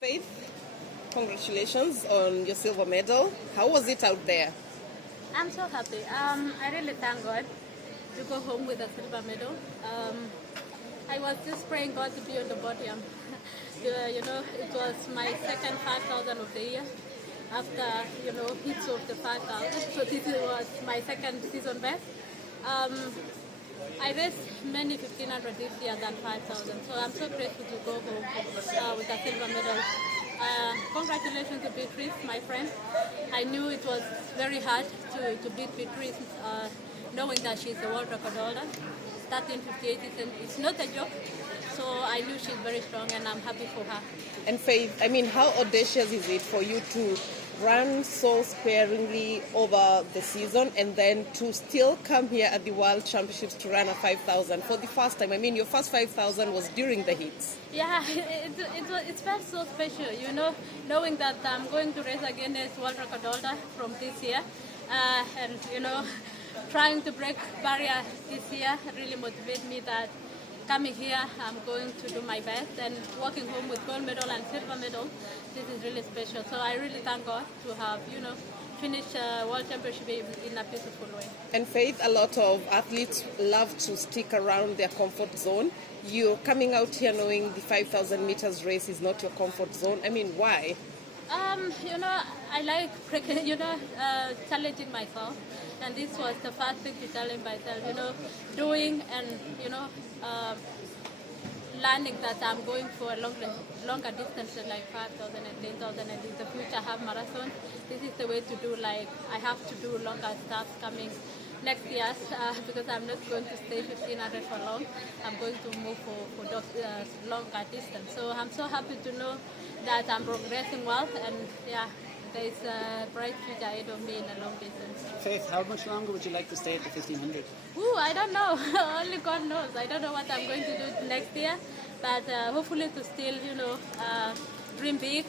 Faith, congratulations on your silver medal. How was it out there? I'm so happy. I really thank God to go home with a silver medal. I was just praying God to be on the podium. It was my second 5,000 of the year after, hits of the 5,000. So this was my second season best. I raced many 1,500 this year than 5,000. So I'm so grateful to go home with a silver medal. Congratulations to Beatrice, my friend. I knew it was very hard to beat Beatrice, knowing that she's a world record holder. Starting 58, it's not a joke. So I knew she's very strong, and I'm happy for her. And Faith, how audacious is it for you to run so sparingly over the season and then to still come here at the World Championships to run a 5,000 for the first time? Your first 5,000 was during the heats. Yeah, it felt so special, knowing that I'm going to race against world record holder from this year. Trying to break barrier this year really motivated me that coming here, I'm going to do my best, and walking home with gold medal and silver medal, this is really special. So I really thank God to have, finished World Championship in a peaceful way. And Faith, a lot of athletes love to stick around their comfort zone. You're coming out here knowing the 5,000 meters race is not your comfort zone. Why? I like challenging myself, and this was the first thing to challenge myself, doing and, learning that I'm going for a longer distances like 5,000 and 10,000, and in the future half marathon. This is the way to do, I have to do longer stuff coming next year because I'm not going to stay 1,500 for long. I'm going to move for longer distance. So I'm so happy to know that I'm progressing well, and there's a bright future ahead of me in a long distance. Faith, how much longer would you like to stay at the 1,500? I don't know. Only God knows. I don't know what I'm going to do next year, but hopefully to still, dream big,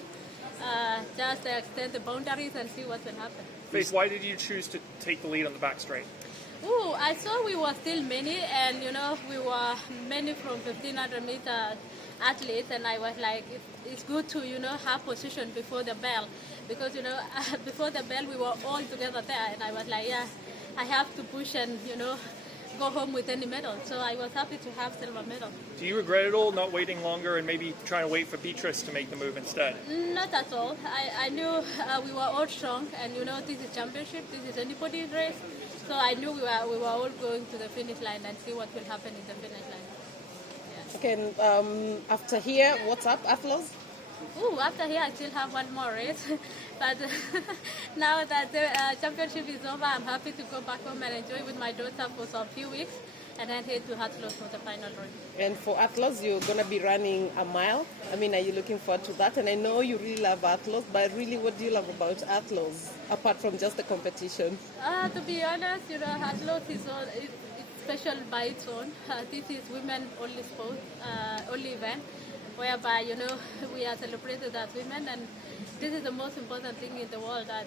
just extend the boundaries and see what will happen. Faith, why did you choose to take the lead on the back straight? I saw we were still many, and we were many from 1,500 meter athletes, and I was like, it's good to have position before the bell, because before the bell we were all together there, and I was like, I have to push and go home with any medal. So I was happy to have silver medal. Do you regret it all, not waiting longer and maybe trying to wait for Beatrice to make the move instead? Not at all. I knew we were all strong, and this is championship, this is anybody's race. So I knew we were all going to the finish line and see what will happen in the finish line. Yeah. Okay, and after here, what's up, Athlos? After here I still have one more race. But now that the championship is over, I'm happy to go back home and enjoy with my daughter for some few weeks, and then head to Atlas for the final race. And for Atlas, you're going to be running a mile. Are you looking forward to that? And I know you really love Atlas, but really, what do you love about Atlas, apart from just the competition? To be honest, Atlas is it's special by its own. This is women-only sport, only event, whereby, we are celebrated as women, and this is the most important thing in the world, that,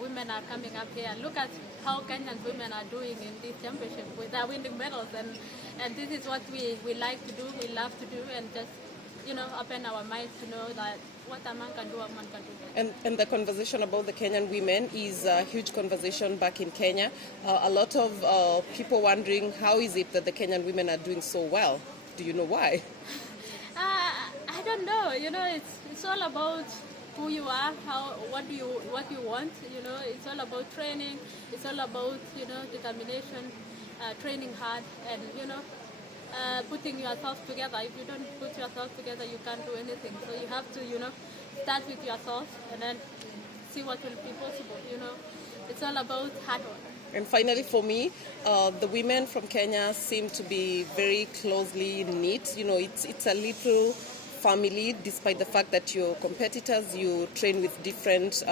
women are coming up here. Look at how Kenyan women are doing in this championship. They're winning medals, and this is what we like to do, we love to do, and just, open our minds to know that what a man can do, a woman can do. And the conversation about the Kenyan women is a huge conversation back in Kenya. A lot of people wondering, how is it that the Kenyan women are doing so well? Do you know why? I don't know. It's all about who you are, what you want. It's all about training. It's all about determination, training hard, and putting yourself together. If you don't put yourself together, you can't do anything. So you have to start with yourself and then see what will be possible. It's all about hard work. And finally, for me, the women from Kenya seem to be very closely knit. It's a little family, despite the fact that you're competitors, you train with different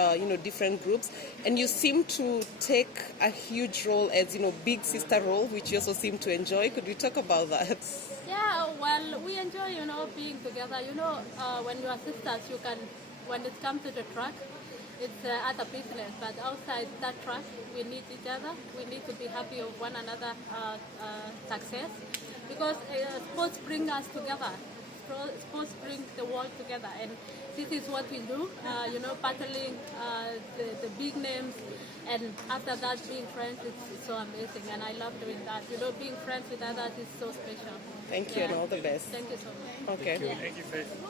groups, and you seem to take a huge role as, big sister role, which you also seem to enjoy. Could we talk about that? Yeah, well, we enjoy, being together. When you are sisters, you can, when it comes to the track, it's other business, but outside that track, we need each other. We need to be happy of one another success, because sports bring us together. sports bring the world together, and this is what we do. Battling the big names, and after that, being friends is so amazing, and I love doing that. Being friends with others is so special. Thank you and all the best. Thank you so much. Okay. Thank you, Faith.